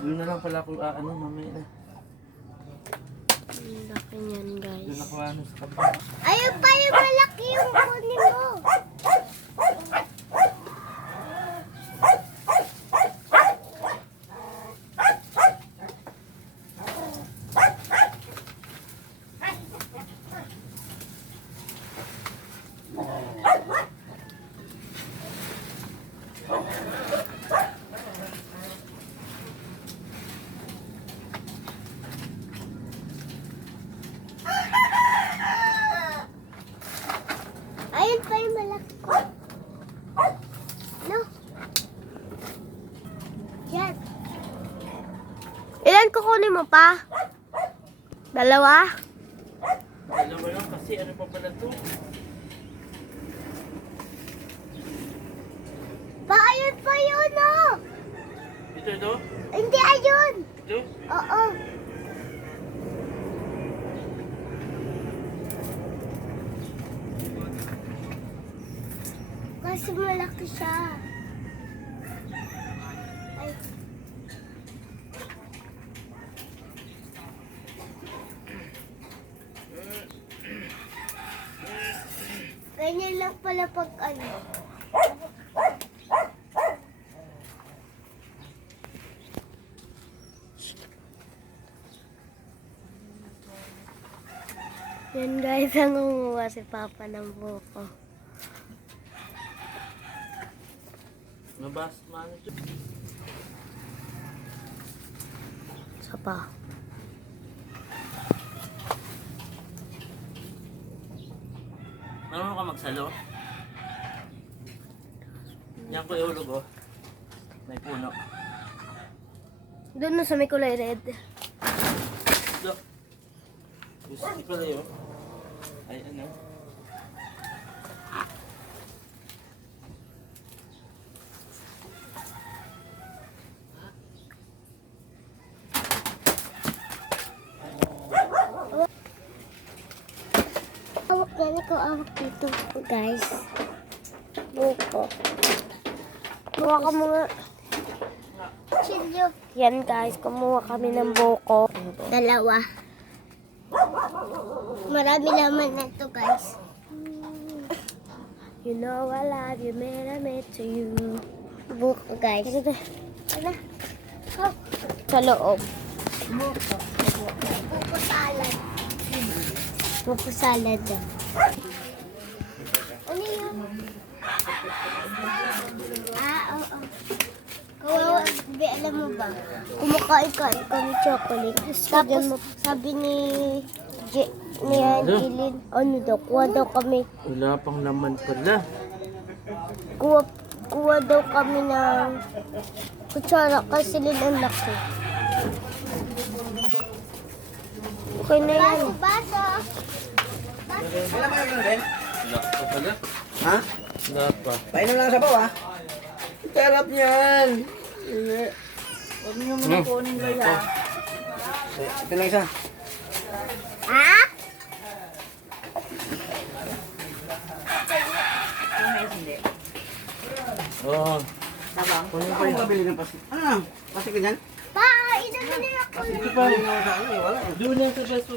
Doon na lang pala ako ah, ano mamaya na. Ang laki niyan, Doon guys. ako ano sa kapag. Ayun pa yung malaki yung kunin mo. Ayun pa yung malaki ko. No? Yan. Ilan kukunin mo pa? Dalawa? Dalawa lang kasi ano pa pala to? Pa, ayun pa yun, oh! Ito, ito? Hindi, ayun! Ito? Oo. Kasi malaki siya. Ganyan lang pala pag ano. Yan guys, ang umuha si Papa ng buko. Mabas, maano ito? Isa pa. Marunong ka magsalo? Yan ko ihulog oh. May puno. Doon na sa may kulay red. Ito. Gusto ko pala yun. Ay ano? Yan ko awak dito guys. Buko. Kumuha ka mga. Yan guys, kumuha kami ng buko. Dalawa. Marami naman na to guys. You know I love you, man, I met to you. Buko guys. Ano? Oh. Sa loob. Buko. Buko salad. Buko salad. Ano yun? Ah, oo. Kawawa, be, alam mo ba? Kumakain ka, ikaw ng chocolate. Tapos, sabi ni Je, ni Angeline, ano daw, kuha daw kami, Wala pang laman pala. kuha, kuha daw kami ng kutsara kasi nila ang laki. Okay na yan. Baso, baso. Wala pa pala. Ha? Wala pa. Painom lang sa bawa. Sarap niyan. Hindi. Huwag niyo muna kunin Ito. Ito lang isa. Ha? Oo. Kunin pa yung pabili ng pasi. Ano lang? Pasi ka dyan? Pa, inumin nila ko. Ito pa. Ano eh? Wala eh. Doon lang sa baso.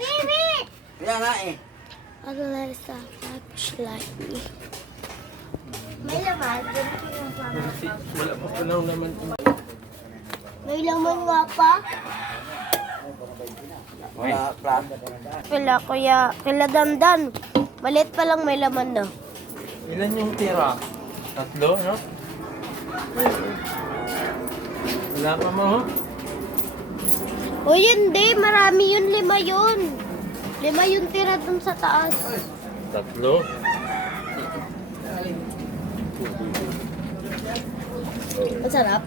Pivot! Kaya nga eh. Ano lang sa flashlight. May laman. Wala pa palang laman. May laman nga pa. Kila kuya, kila dandan. Malit pa lang may laman na. Ilan yung tira? Tatlo, no? Wala pa mo, ho? O yun, di. Marami yun. Lima yun. Lima yung tira dun sa taas. Tatlo. Ang sarap.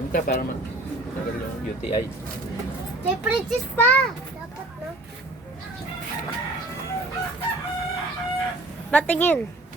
Yung ka para man. Tagal yung UTI. May princess pa. Dapat na. Patingin.